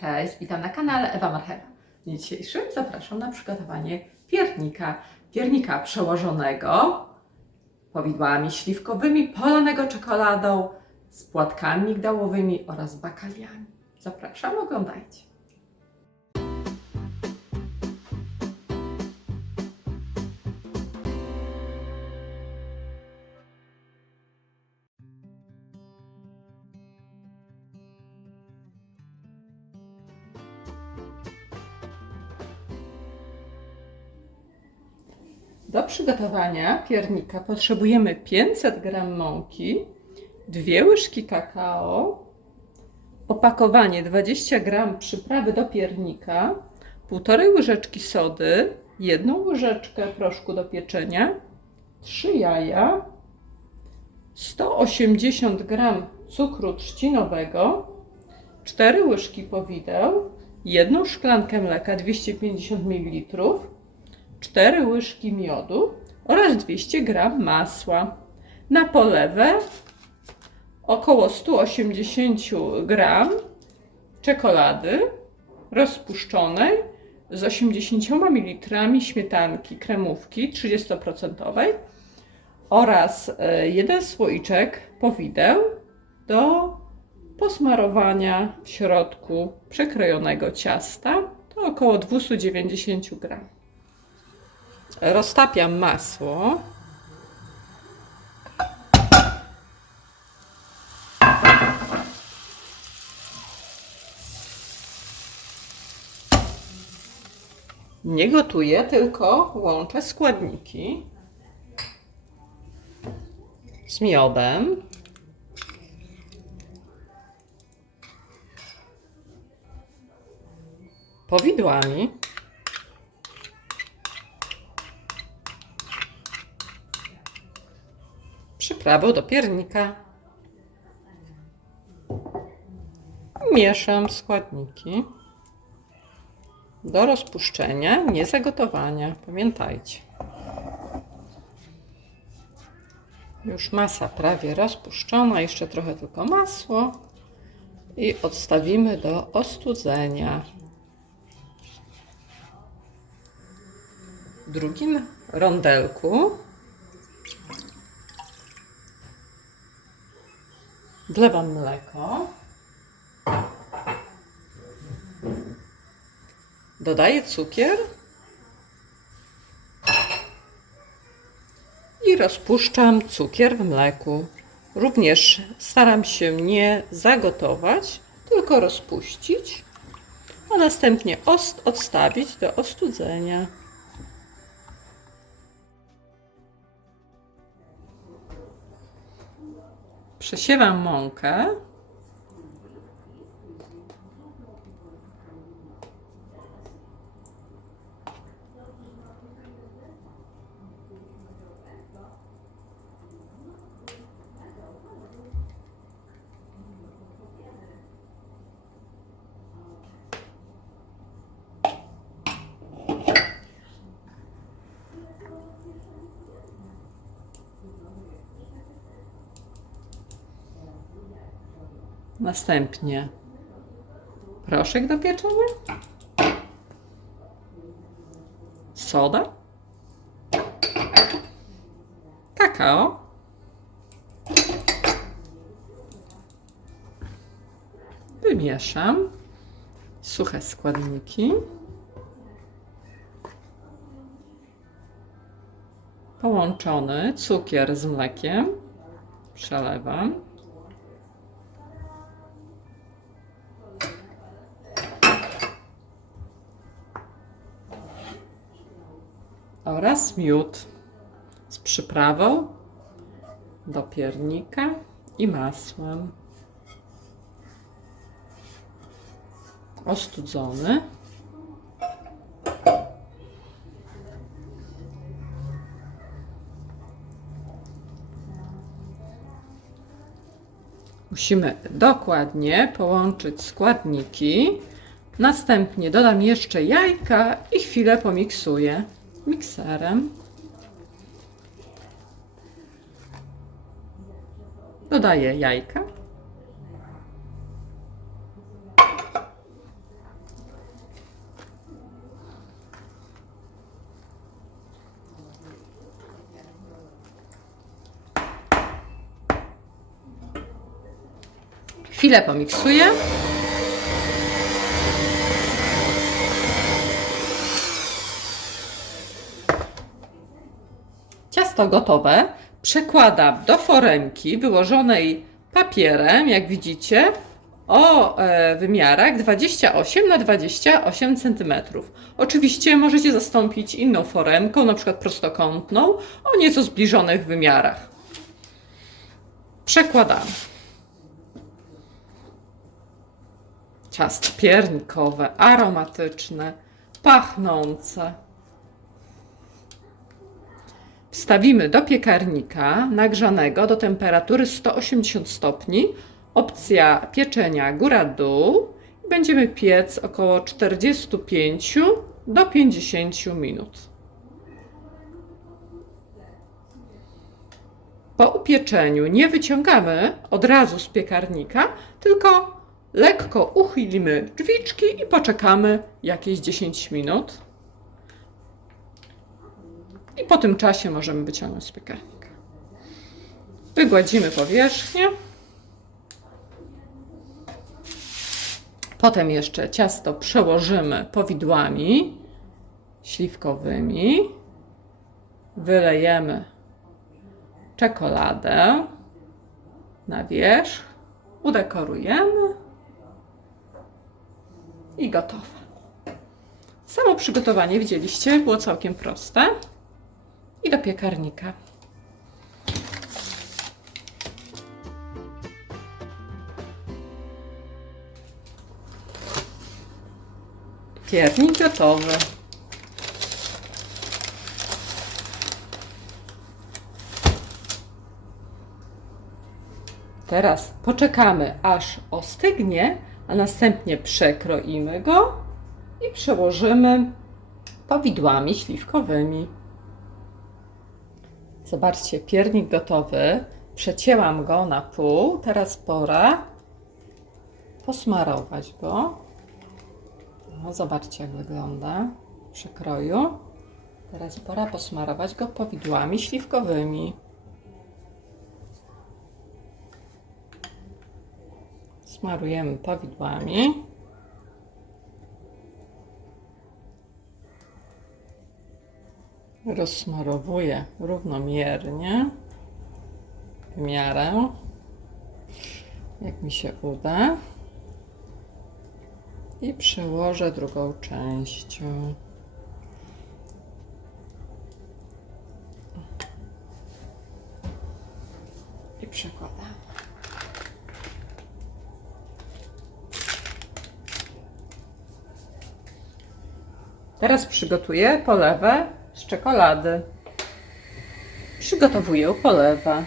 Cześć, witam na kanale Ewa Marchewa. W dniu dzisiejszym zapraszam na przygotowanie piernika przełożonego powidłami śliwkowymi, polanego czekoladą, z płatkami migdałowymi oraz bakaliami. Zapraszam, oglądajcie. Do przygotowania piernika potrzebujemy 500 g mąki, 2 łyżki kakao, opakowanie 20 g przyprawy do piernika, 1,5 łyżeczki sody, 1 łyżeczkę proszku do pieczenia, 3 jaja, 180 g cukru trzcinowego, 4 łyżki powideł, 1 szklankę mleka 250 ml, 4 łyżki miodu oraz 200 g masła. Na polewę około 180 g czekolady rozpuszczonej z 80 ml śmietanki kremówki 30% oraz 1 słoiczek powideł do posmarowania w środku przekrojonego ciasta. To około 290 g. Roztapiam masło. Nie gotuję, tylko łączę składniki z miodem, powidłami, przyprawą do piernika. Mieszam składniki do rozpuszczenia, nie zagotowania. Pamiętajcie. Już masa prawie rozpuszczona, jeszcze trochę tylko masło i odstawimy do ostudzenia. W drugim rondelku wlewam mleko, dodaję cukier i rozpuszczam cukier w mleku. Również staram się nie zagotować, tylko rozpuścić, a następnie odstawić do ostudzenia. Przesiewam mąkę. Następnie proszek do pieczenia, soda, kakao, wymieszam suche składniki, połączony cukier z mlekiem przelewam. Oraz miód z przyprawą do piernika i masłem. Ostudzony. Musimy dokładnie połączyć składniki. Następnie dodam jeszcze jajka i chwilę pomiksuję mikserem. Dodaję jajka. Chwilę pomiksuję. Ciasto gotowe przekładam do foremki wyłożonej papierem, jak widzicie, o wymiarach 28 na 28 cm. Oczywiście możecie zastąpić inną foremką, na przykład prostokątną, o nieco zbliżonych wymiarach. Przekładamy. Ciasto piernikowe, aromatyczne, pachnące. Wstawimy do piekarnika nagrzanego do temperatury 180 stopni. Opcja pieczenia góra-dół. Będziemy piec około 45 do 50 minut. Po upieczeniu nie wyciągamy od razu z piekarnika, tylko lekko uchylimy drzwiczki i poczekamy jakieś 10 minut. I po tym czasie możemy wyciągnąć z piekarnika. Wygładzimy powierzchnię. Potem jeszcze ciasto przełożymy powidłami śliwkowymi. Wylejemy czekoladę na wierzch. Udekorujemy. I gotowe. Samo przygotowanie, widzieliście, było całkiem proste. I do piekarnika. Piernik gotowy. Teraz poczekamy, aż ostygnie, a następnie przekroimy go i przełożymy powidłami śliwkowymi. Zobaczcie, piernik gotowy. Przecięłam go na pół. Teraz pora posmarować go. No, zobaczcie, jak wygląda w przekroju. Teraz pora posmarować go powidłami śliwkowymi. Smarujemy powidłami. Rozsmarowuję równomiernie, w miarę, jak mi się uda. I przełożę drugą częścią. I przekładam. Teraz przygotuję polewę z czekolady. Przygotowuję polewę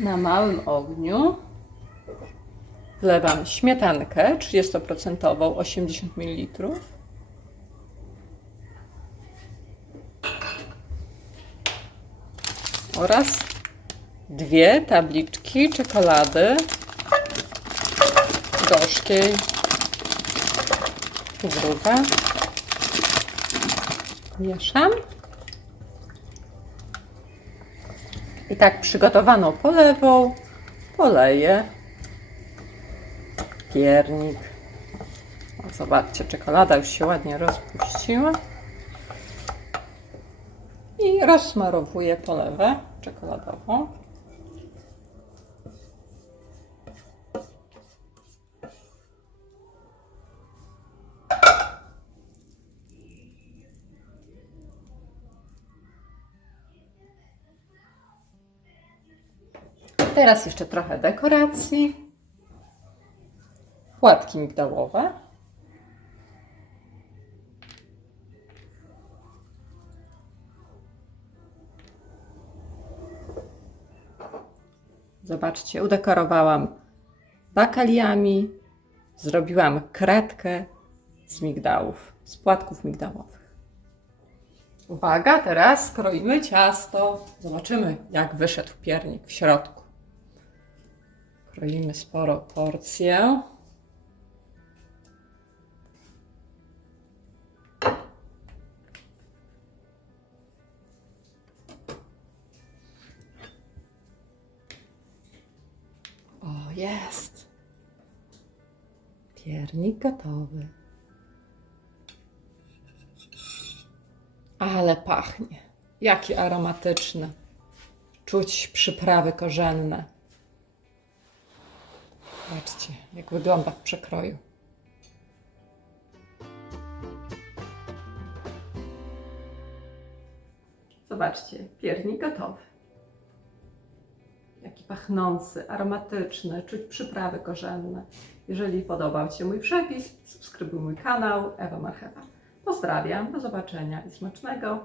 na małym ogniu. Wlewam śmietankę 30% 80 ml. Oraz 2 tabliczki czekolady gorzkiej. Druga. Mieszam. I tak przygotowaną polewą poleję piernik. O, zobaczcie, czekolada już się ładnie rozpuściła. I rozsmarowuję polewę czekoladową. Teraz jeszcze trochę dekoracji. Płatki migdałowe. Zobaczcie, udekorowałam bakaliami, zrobiłam kratkę z migdałów, z płatków migdałowych. Uwaga, teraz kroimy ciasto. Zobaczymy, jak wyszedł piernik w środku. Kroimy sporą porcję. O, jest. Piernik gotowy. Ale pachnie. Jaki aromatyczny. Czuć przyprawy korzenne. Zobaczcie, jak wygląda w przekroju. Zobaczcie, piernik gotowy. Jaki pachnący, aromatyczny, czuć przyprawy korzenne. Jeżeli podobał Ci się mój przepis, subskrybuj mój kanał Ewa Marchewa. Pozdrawiam, do zobaczenia i smacznego.